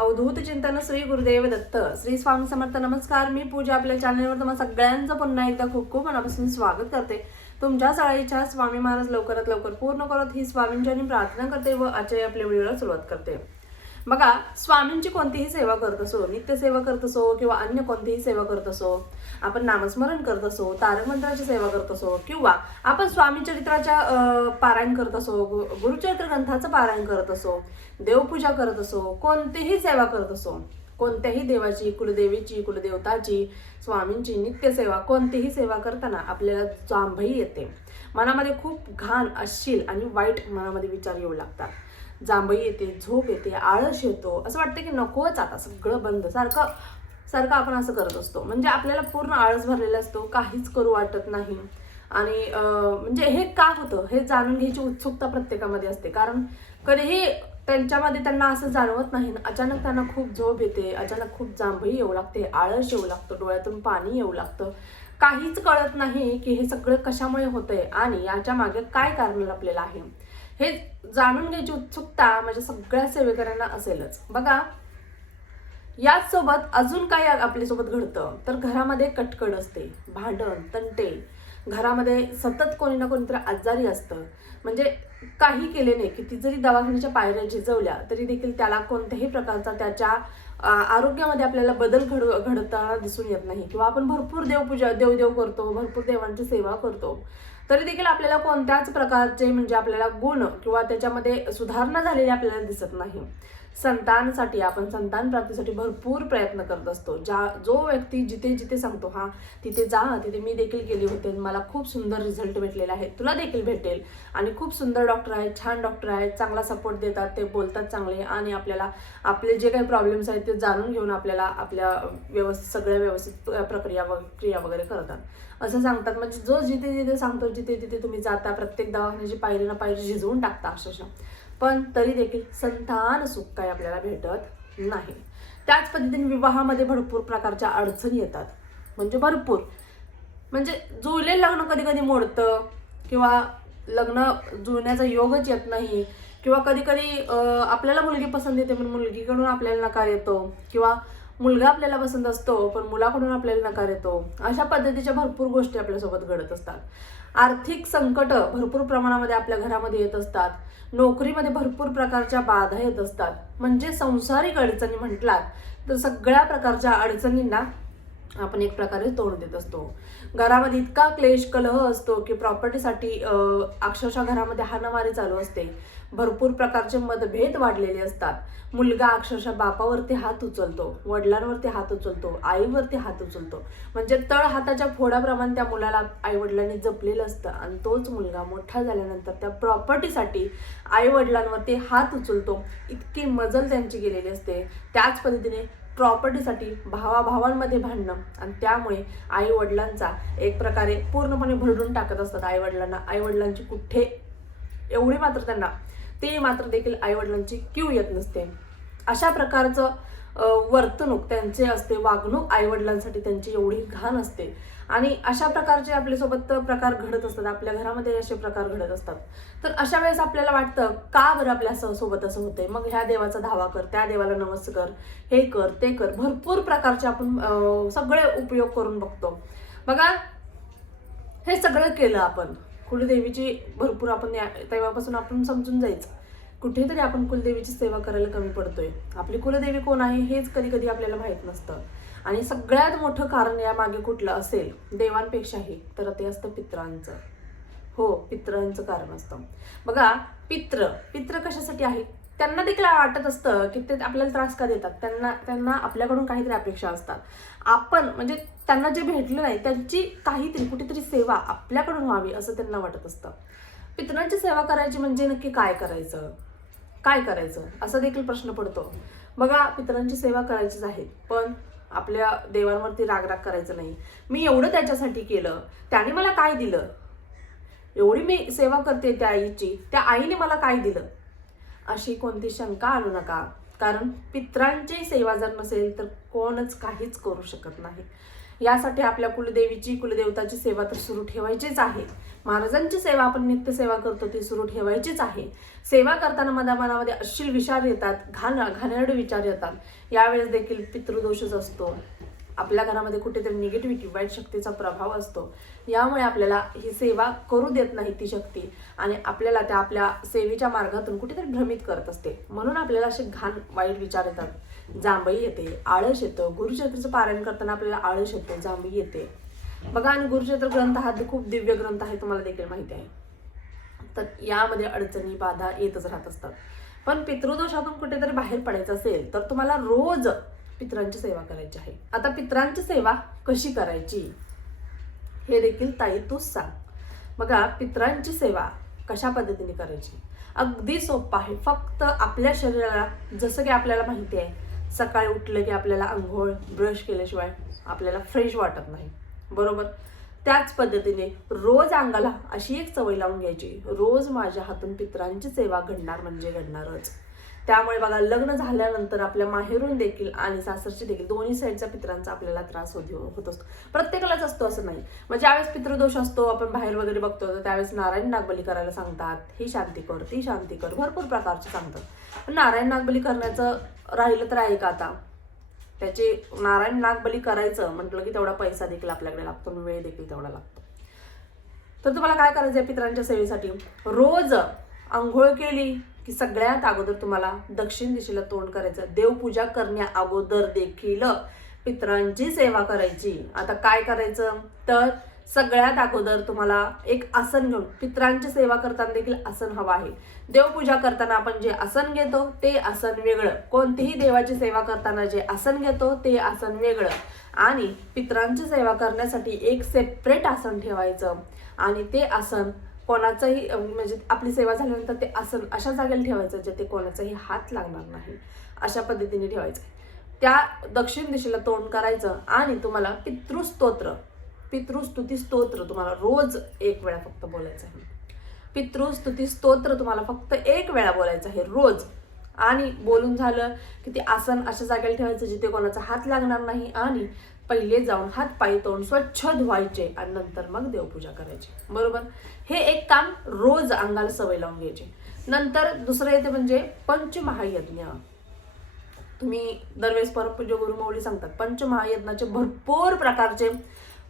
अवधूत चिंतन श्री गुरुदेव दत्त. श्री स्वामी समर्थ नमस्कार. मी पूजा आपल्या चॅनलवर तुम्हाला सगळ्यांचं पुन्हा एकदा खूप खूप मनापासून स्वागत करते. तुमच्या शाळेच्या स्वामी महाराज लवकरात लवकर पूर्ण करत ही स्वामींच्या प्रार्थना करते व आजच्या आपल्या व्हिडिओला सुरुवात करते. बघा स्वामींची कोणतीही सेवा करत असो नित्यसेवा करत असो किंवा अन्य कोणतीही सेवा करत असो आपण नामस्मरण करत असो तारकमंत्राची सेवा करत असो किंवा आपण स्वामी चरित्राच्या पारायण करत असो गु- गुरुचरित्र ग्रंथाचं पारायण करत असो देवपूजा करत असो कोणतीही सेवा करत असो कोणत्याही देवाची कुलदेवीची कुलदेवताची स्वामींची नित्यसेवा कोणतीही सेवा करताना आपल्याला जांभई येते. मनामध्ये खूप घाण अश्लील आणि वाईट मनामध्ये विचार येऊ लागतात. जांभई येते झोप येते आळस येतो असं वाटतं की नकोच आता सगळं बंद. सारखं सारखं आपण असं करत असतो. म्हणजे आपल्याला पूर्ण आळस भरलेला असतो काहीच करू वाटत नाही. आणि म्हणजे हे का होतं? हे जाणून घ्यायची उत्सुकता प्रत्येकामध्ये असते. कारण कधीही त्यांच्यामध्ये त्यांना असं जाणवत नाही अचानक त्यांना खूप झोप येते अचानक खूप जांभई येऊ लागते आळस येऊ लागतं डोळ्यातून पाणी येऊ लागतं. काहीच कळत नाही की हे सगळं कशामुळे होतंय आणि याच्या मागे काय कारण आपल्याला आहे? हे जाणून घ्यायची उत्सुकता माझ्या सगळ्या सेवेकऱ्यांना असेलच. बघा याच सोबत अजून काय आपल्यासोबत घडतं? तर घरामध्ये कटकड असते भांडण तंटे. घरामध्ये सतत कोणी ना कोणीतरी आजारी असतं. म्हणजे काही केले नाही किती जरी दवाखान्याच्या पायऱ्या झिजवल्या तरी देखील त्याला कोणत्याही प्रकारचा त्याच्या आरोग्यामध्ये आपल्याला बदल घड घडताना दिसून येत नाही. किंवा आपण भरपूर देवपूजा देवदेव करतो भरपूर देवांची सेवा करतो. तरी देखील आपल्याला कोणत्याच प्रकारचे म्हणजे आपल्याला गुण किंवा त्याच्यामध्ये सुधारणा झालेली आपल्याला दिसत नाही. संतांसाठी आपण संतान प्राप्तीसाठी भरपूर प्रयत्न करत असतो. ज्या जो व्यक्ती जिथे जिथे सांगतो हा तिथे जा तिथे मी देखील गेले होते मला खूप सुंदर रिझल्ट भेटलेला आहे तुला देखील भेटेल. आणि खूप सुंदर डॉक्टर आहेत छान डॉक्टर आहेत चांगला सपोर्ट देतात ते बोलतात चांगले आणि आपल्याला आपले जे काही प्रॉब्लेम्स आहेत ते जाणून घेऊन आपल्याला आपल्या व्यवस्थित सगळ्या व्यवस्थित प्रक्रिया व क्रिया वगैरे करतात. असं सांगतात. म्हणजे जो जिथे जिथे सांगतो जिथे तिथे तुम्ही जाता प्रत्येक दवाखान्याची पायरी ना पायरी झिजवून टाकता अक्षरशः. पण तरी देखील संतान सुख काही आपल्याला भेटत नाही. त्याच पद्धतीने विवाहामध्ये भरपूर प्रकारच्या अडचणी येतात. म्हणजे भरपूर. म्हणजे जुळले लग्न कधी कधी मोडतं किंवा लग्न जुळण्याचा योगच येत नाही किंवा कधी कधी आपल्याला मुलगी पसंत येते पण मुलगीकडून आपल्याला नकार येतो किंवा मुलगा आपल्याला पसंत असतो पण मुलाकडून आपल्याला नकार येतो. अशा पद्धतीच्या भरपूर गोष्टी आपल्यासोबत घडत असतात. आर्थिक संकट भरपूर प्रमाणामध्ये आपल्या घरामध्ये येत असतात. नोकरीमध्ये भरपूर प्रकारच्या बाधा येत असतात. म्हणजे संसारिक अडचणी म्हटलात तर सगळ्या प्रकारच्या अडचणींना आपण एक प्रकारे तोंड देत असतो. घरामध्ये इतका क्लेश कलह असतो की प्रॉपर्टीसाठी अक्षरशः घरामध्ये हाणामारी चालू असते. भरपूर प्रकारचे मतभेद वाढलेले असतात. मुलगा अक्षरशः बापावरती हात उचलतो वडिलांवरती हात उचलतो आईवरती हात उचलतो. म्हणजे तळ हाताच्या फोडाप्रमाणे त्या मुलाला आई वडिलांनी जपलेलं असतं आणि तोच मुलगा मोठा झाल्यानंतर त्या प्रॉपर्टीसाठी आई वडिलांवरती हात उचलतो. इतकी मजल त्यांची गेलेली असते. त्याच पद्धतीने प्रॉपर्टीसाठी भावाभावांमध्ये भांडणं आणि त्यामुळे आई वडिलांचा एक प्रकारे पूर्णपणे भरडून टाकत असतात. आई वडिलांना आई वडिलांची कुठे एवढी मात्र त्यांना. ते मात्र देखील आईवडिलांची क्यू येत नसते. अशा प्रकारचं वर्तणूक त्यांचे असते. वागणूक आईवडिलांसाठी त्यांची एवढी घाण असते. आणि अशा प्रकारचे आपल्यासोबत प्रकार घडत असतात. आपल्या घरामध्ये असे प्रकार घडत असतात. तर अशा वेळेस आपल्याला वाटतं का बरं आपल्या स- सोबत असं होतंय? मग ह्या देवाचा धावा कर त्या देवाला नमस्कार हे कर ते कर. भरपूर प्रकारचे आपण सगळे उपयोग करून बघतो. बघा हे सगळं केलं आपण. कुलदेवीची भरपूर आपण या- तेव्हापासून आपण समजून जायचं. कुठेतरी आपण कुलदेवीची सेवा करायला कमी पडतोय. आपली कुलदेवी कोण आहे हेच कधी कधी आपल्याला माहीत नसतं. आणि सगळ्यात मोठं कारण यामागे कुठलं असेल देवांपेक्षाही तर ते असतं पित्रांचं. हो पित्रांचं कारण असतं. बघा पित्र पित्र कशासाठी आहे? त्यांना देखील वाटत असतं की ते आपल्याला त्रास का देतात? त्यांना त्यांना आपल्याकडून काहीतरी अपेक्षा असतात. आपण म्हणजे त्यांना जे भेटलं नाही त्यांची काहीतरी कुठेतरी सेवा आपल्याकडून व्हावी असं त्यांना वाटत असतं. पितरांची सेवा करायची म्हणजे नक्की काय करायचं? काय करायचं? असा देखील प्रश्न पडतो. बघा पितरांची सेवा करायचीच आहे पण आपल्या देवांवरती रागराग करायचं नाही. मी एवढं त्याच्यासाठी केलं त्याने मला काय दिलं? एवढी मी सेवा करते त्या आईची त्या आईने मला काय दिलं? अशी कोणती शंका आणू नका. कारण पित्रांची सेवा जर नसेल तर कोणच काहीच करू शकत नाही. यासाठी आपल्या कुलदेवीची कुलदेवताची सेवा तर सुरू ठेवायचीच आहे. महाराजांची सेवा आपण नित्य सेवा करतो ती सुरू ठेवायचीच आहे. सेवा करताना मदा मनामध्ये अश्लील विचार येतात घाण घाणेरडे विचार येतात. यावेळेस देखील पितृदोषच असतो. आपल्या घरामध्ये कुठेतरी निगेटिव्हिटी वाईट शक्तीचा प्रभाव असतो. यामुळे आपल्याला ही सेवा करू देत नाही ती शक्ती. आणि आपल्याला त्या आपल्या सेवेच्या मार्गातून कुठेतरी भ्रमित करत असते. म्हणून आपल्याला असे घाण वाईट विचार येतात. जांभई येते. आळस येतं. गुरुचरित्राचं पारायण करताना आपल्याला आळस येतं जांभई येते. बघा आणि गुरुचरित्र ग्रंथ हा खूप दिव्य ग्रंथ आहे तुम्हाला देखील माहिती आहे. तर यामध्ये अडचणी बाधा येतच राहत असतात. पण पितृदोषातून कुठेतरी बाहेर पडायचं असेल तर तुम्हाला रोज पितरांची सेवा करायची आहे. आता पितरांची सेवा कशी करायची? हे देखील ताई तूच सांग. बघा पितरांची सेवा कशा पद्धतीने करायची? अगदी सोपं आहे. फक्त आपल्या शरीराला जसं की आपल्याला माहिती आहे सकाळी उठलं की आपल्याला आंघोळ ब्रश केल्याशिवाय आपल्याला फ्रेश वाटत नाही. बरोबर? त्याच पद्धतीने रोज अंगाला अशी एक सवय लावून घ्यायची. रोज माझ्या हातून पितरांची सेवा घडणार म्हणजे घडणारच. त्यामुळे बघा लग्न झाल्यानंतर आपल्या माहेरून देखील आणि सासरची देखील दोन्ही साईडचा पितरांचा आपल्याला त्रास होत होत असतो. प्रत्येकालाच असतो असं नाही. म्हणजे ज्यावेळेस पितृदोष असतो आपण बाहेर वगैरे बघतो तर त्यावेळेस नारायण नागबली करायला सांगतात ही शांती कर ती शांती कर भरपूर प्रकारचे सांगतात. पण नारायण नागबली करण्याचं राहिलं तर आहे का आता? त्याचे नारायण नागबली करायचं म्हटलं की तेवढा पैसा देखील आपल्याकडे लागतो वेळ देखील तेवढा लागतो. तर तुम्हाला काय करायचं आहे पित्रांच्या सेवेसाठी? रोज आंघोळ केली की सगळ्यात अगोदर तुम्हाला दक्षिण दिशेला तोंड करायचं. देवपूजा करण्या अगोदर देखील पितरांची सेवा करायची. आता काय करायचं? तर सगळ्यात अगोदर तुम्हाला एक आसन घेऊन पितरांची सेवा करताना देखील आसन हवं आहे. देवपूजा करताना आपण जे आसन घेतो ते आसन वेगळं. कोणतीही देवाची सेवा करताना जे आसन घेतो ते आसन वेगळं. आणि पितरांची सेवा करण्यासाठी एक सेपरेट आसन ठेवायचं. आणि ते आसन कोणाचाही म्हणजे आपली सेवा झाल्यानंतर ते आसन अशा जागेला ठेवायचं जे ते कोणाचाही हात लागणार नाही. अशा पद्धतीने ठेवायचं. त्या दक्षिण दिशेला तोंड करायचं आणि तुम्हाला पितृस्तोत्र पितृस्तुती स्तोत्र तुम्हाला रोज एक वेळा फक्त बोलायचं आहे. पितृस्तुती स्तोत्र तुम्हाला फक्त एक वेळा बोलायचं आहे रोज. आणि बोलून झालं की ते आसन अशा जागेला ठेवायचं जिथे कोणाचा हात लागणार नाही आणि पहिले जाऊन हात पाय तोंड स्वच्छ धुवायचे आणि नंतर मग देवपूजा करायची. बरोबर? हे एक काम रोज अंगाला सवय लावून घ्यायची. नंतर दुसरं येते म्हणजे पंचमहायज्ञ. तुम्ही दरवेळेस परमपूज्य गुरुमौली सांगतात पंचमहायज्ञाचे भरपूर प्रकारचे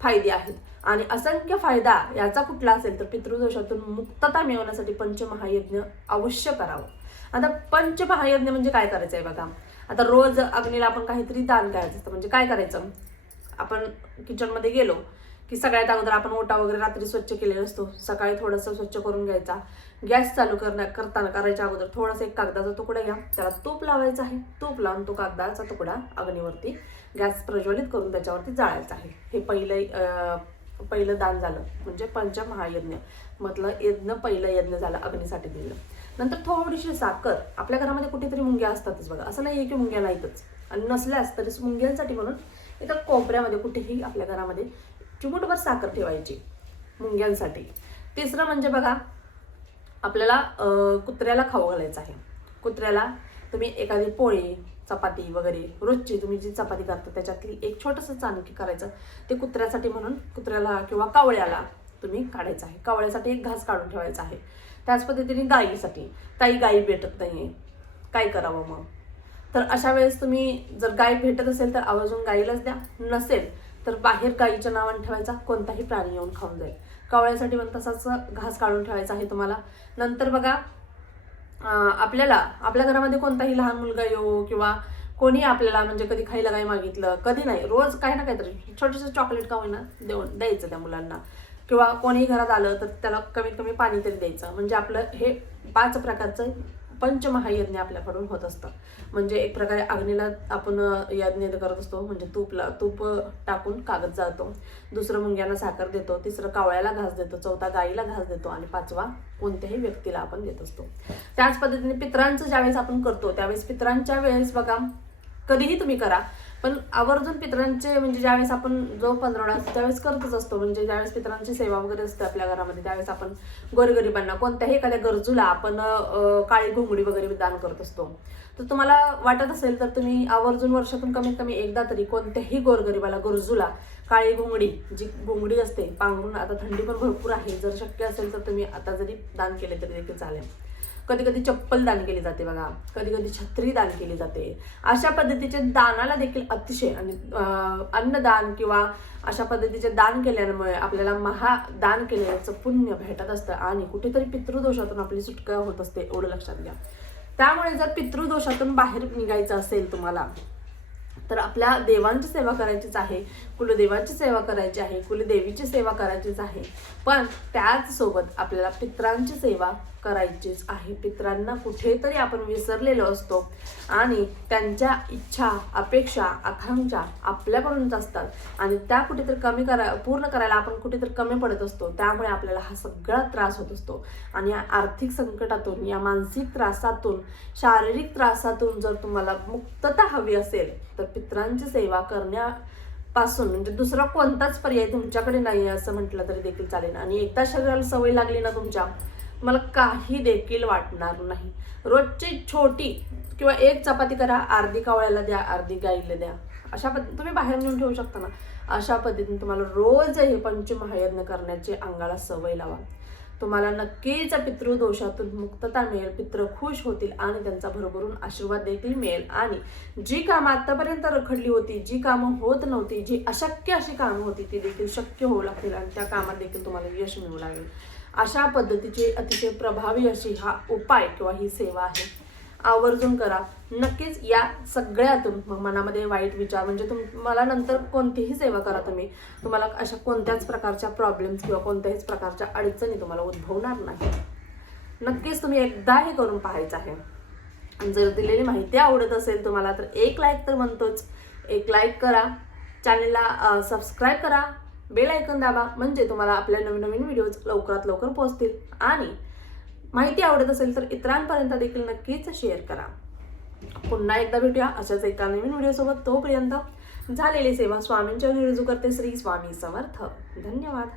फायदे आहेत. आणि असंख्य फायदा याचा कुठला असेल तर पितृदोषातून मुक्तता मिळवण्यासाठी पंचमहायज्ञ अवश्य करावं. आता पंचमहायज्ञ म्हणजे काय करायचं आहे बघा? आता रोज अग्नीला आपण काहीतरी दान करायचं असतं. म्हणजे काय करायचं? आपण किचनमध्ये गेलो की सगळ्यात अगोदर आपण ओटा वगैरे रात्री स्वच्छ केलेला असतो. सकाळी थोडंसं स्वच्छ करून घ्यायचा. गॅस चालू करण्या करताना करायच्या अगोदर थोडासा एक कागदाचा तुकडा घ्या. त्याला तूप लावायचा आहे. तूप लावून तो कागदाचा तुकडा अग्नीवरती गॅस प्रज्वलित करून त्याच्यावरती जाळायचा आहे. हे पहिलं पहिलं दान झालं. म्हणजे पंचमहायज्ञ. म्हटलं यज्ञ पहिलं यज्ञ झालं अग्नीसाठी दिलं. नंतर थोडीशी साखर. आपल्या घरामध्ये कुठेतरी मुंग्या असतातच बघा. असं नाही आहे की मुंग्या नाहीतच. आणि नसल्यास तरी मुंग्यांसाठी म्हणून एका कोपऱ्यामध्ये कुठेही आपल्या घरामध्ये चिमूटभर साखर ठेवायची मुंग्यांसाठी. तिसरं म्हणजे बघा आपल्याला कुत्र्याला खाऊ घालायचं आहे. कुत्र्याला तुम्ही एखादी पोळी चपाती वगैरे रोजची तुम्ही जी चपाती करता त्याच्यातली एक छोटंसं चाणकी करायचं. ते कुत्र्यासाठी म्हणून कुत्र्याला किंवा कावळ्याला तुम्ही काढायचं आहे. कावळ्यासाठी एक घास काढून ठेवायचा आहे. त्याच पद्धतीने गायीसाठी ताई गायी भेटत नाही काय करावं मग? तर अशा वेळेस तुम्ही जर गाय भेटत असेल तर आवर्जून गाईलाच द्या. नसेल तर बाहेर गाईच्या नावाने ठेवायचा कोणताही प्राणी येऊन खाऊन जाईल. कावळ्यासाठी पण तसाच घास काढून ठेवायचा आहे तुम्हाला. नंतर बघा आपल्याला आपल्या घरामध्ये कोणताही लहान मुलगा येऊ किंवा कोणी आपल्याला म्हणजे कधी खायला काय मागितलं कधी नाही. रोज काही ना काहीतरी छोटंसं चॉकलेट का होईना देऊन द्यायचं त्या मुलांना. किंवा कोणीही घरात आलं तर त्याला कमीत कमी पाणी तरी द्यायचं. म्हणजे आपलं हे पाच प्रकारचं पंचमहायज्ञ आपल्याकडून होत असतं. म्हणजे एक प्रकारे अग्नीला आपण यज्ञ करत असतो. म्हणजे तूपला तूप टाकून कागद जाळतो. दुसरं मुंग्याला साखर देतो. तिसरं कावळ्याला घास देतो. चौथा गाईला घास देतो. आणि पाचवा कोणत्याही व्यक्तीला आपण देत असतो. त्याच पद्धतीने पित्रांचं ज्यावेळेस आपण करतो त्यावेळेस पित्रांच्या वेळेस बघा कधीही तुम्ही करा पण आवर्जून पितरांचे म्हणजे ज्यावेळेस आपण जो पंधरवडा असतो त्यावेळेस करतच असतो. म्हणजे ज्यावेळेस पितरांची सेवा वगैरे असते आपल्या घरामध्ये त्यावेळेस आपण गोरगरिबांना कोणत्याही एखाद्या गरजूला आपण काळी घोंगडी वगैरे दान करत असतो. तर तुम्हाला वाटत असेल तर तुम्ही आवर्जून वर्षातून कमीत कमी एकदा तरी कोणत्याही गोरगरिबाला गरजूला काळी घोंगडी जी घोंगडी असते पांघरून आता थंडी पण भरपूर आहे. जर शक्य असेल तर तुम्ही आता जरी दान केले तरी देखील चालेल. कधी कधी चप्पल दान केली जाते बघा. कधी कधी छत्री दान केली जाते. अशा पद्धतीचे दानाला देखील अतिशय आणि अन्नदान किंवा अशा पद्धतीचे दान केल्यामुळे आपल्याला महादान केल्याचं पुण्य भेटत असतं आणि कुठेतरी पितृदोषातून आपली सुटका होत असते एवढं लक्षात घ्या. त्यामुळे जर पितृदोषातून बाहेर निघायचं असेल तुम्हाला तर आपल्या देवांची सेवा करायचीच आहे कुलदेवाची सेवा करायची आहे कुलदेवीची सेवा करायचीच आहे. पण त्याचसोबत आपल्याला पित्रांची सेवा करायचीच आहे. पित्रांना कुठेतरी आपण विसरलेलो असतो आणि त्यांच्या इच्छा अपेक्षा आकांक्षा आपल्याकडूनच असतात आणि त्या कुठेतरी कमी करा पूर्ण करायला आपण कुठेतरी कमी पडत असतो. त्यामुळे आपल्याला हा सगळा त्रास होत असतो. आणि या आर्थिक संकटातून या मानसिक त्रासातून शारीरिक त्रासातून जर तुम्हाला मुक्तता हवी असेल तर पित्रांची सेवा करण्यापासून म्हणजे दुसरा कोणताच पर्याय तुमच्याकडे नाही आहे असं म्हटलं तरी देखील चालेल. आणि एकदा शरीराला सवय लागली ना तुमच्या तुम्हाला काही देखील वाटणार नाही. रोजची छोटी किंवा एक चपाती करा अर्धी कावळ्याला द्या अर्धी गाईला द्या. अशा पद्धती तुम्ही बाहेर नेऊन ठेवू शकता ना. अशा पद्धतीने तुम्हाला रोज हे पंचमहायज्ञ करण्याची अंगाला सवय लावा. तुम्हाला नक्कीच पितृदोषातून मुक्तता मिळेल पितृ खुश होतील आणि त्यांचा भरभरून आशीर्वाद देखील मिळेल. आणि जी कामं आतापर्यंत रखडली होती जी कामं होत नव्हती जी अशक्य अशी कामं होती ती देखील शक्य होऊ लागतील आणि त्या कामात देखील तुम्हाला यश मिळू लागेल. अशा पद्धतीची अतिशय प्रभावी अशी हा उपाय किंवा ही सेवा आहे. आवर्जून करा. नक्कीच या सगळ्यातून मनामध्ये वाईट विचार म्हणजे तुम्हाला नंतर कोणतीही सेवा करा तुम्ही तुम्हाला अशा कोणत्याच प्रकारच्या प्रॉब्लेम्स किंवा कोणत्याहीच प्रकारच्या अडचणी तुम्हाला उद्भवणार नाही. नक्कीच तुम्ही एकदा हे करून पाहायचं आहे. जर दिलेली माहिती आवडत असेल तुम्हाला तर एक लाईक तर म्हणतोच. एक लाईक करा. चॅनलला सबस्क्राईब करा. बेल ऐकून दाबा म्हणजे तुम्हाला आपल्या नवीन नवीन व्हिडिओज लवकरात लवकर पोहोचतील. आणि माहिती आवडत असेल तर इतरांपर्यंत देखील नक्कीच शेअर करा. पुन्हा एकदा भेटूया अशाच एका नवीन व्हिडिओसोबत तोपर्यंत झालेली सेवा स्वामींच्या रुजू करते श्री स्वामी समर्थ. धन्यवाद.